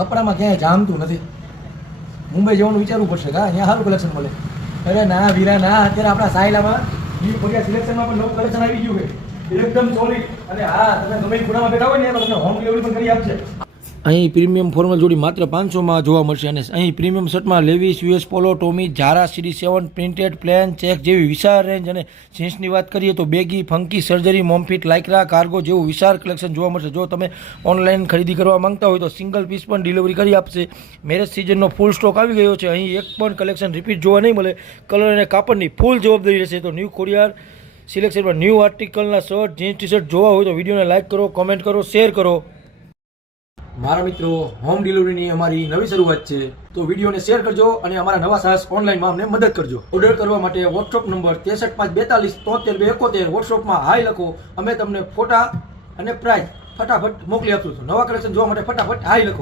કપડામાં ક્યાંય જામતું નથી. મુંબઈ જવાનું વિચારવું પડશે કા, અહીંયા સારું કલેક્શન મળે. અરે ના વીરા ના, અત્યારે આપણા સાયલામાં ન્યુ ખોડિયાર સિલેક્શનમાં પણ નવું કલેક્શન આવી ગયું છે, એકદમ સોલિડ. અને હા, તમે ગમે ખૂણામાં બેઠા હોય ને તો તમને હોમ ડિલિવરી પણ કરી આપશે. અહીં પ્રીમિયમ ફોર્મલ જોડી માત્ર 500માં જોવા મળશે. અને અહીં પ્રીમિયમ શર્ટમાં લેવિસ, યુએસ પોલો, ટોમી, ઝારા, સીડી 7, પ્રિન્ટેડ, પ્લેન, ચેક જેવી વિશાળ રેન્જ. અને જીન્સની વાત કરીએ તો બેગી, ફંકી, સર્જરી, મોમફિટ, લાઇક્રા, કાર્ગો જેવું વિશાળ કલેક્શન જોવા મળશે. જો તમે ઓનલાઈન ખરીદી કરવા માંગતા હોય તો સિંગલ પીસ પણ ડિલિવરી કરી આપશે. મેરેજ સિઝનનો ફૂલ સ્ટોક આવી ગયો છે. અહીં એક પણ કલેક્શન રિપીટ જોવા નહીં મળે. કલર અને કાપડની ફૂલ જવાબદારી રહેશે. તો ન્યૂ ખોડિયાર સિલેક્શનમાં ન્યૂ આર્ટિકલના શર્ટ, જીન્સ, ટી શર્ટ જોવા હોય તો વિડીયોને લાઇક કરો, કોમેન્ટ કરો, શેર કરો. મારા મિત્રો, હોમ ડિલિવરીની અમારી નવી શરૂઆત છે, તો વિડીયોને શેર કરજો અને અમારા નવા સાહસ ઓનલાઈનમાં અમને મદદ કરજો. ઓર્ડર કરવા માટે વોટ્સઅપ નંબર 63 542 73 વોટ્સઅપમાં હાય લખો. અમે તમને ફોટા અને પ્રાઇસ ફટાફટ મોકલી આપશું. નવા કલેક્શન જોવા માટે ફટાફટ હાય લખો.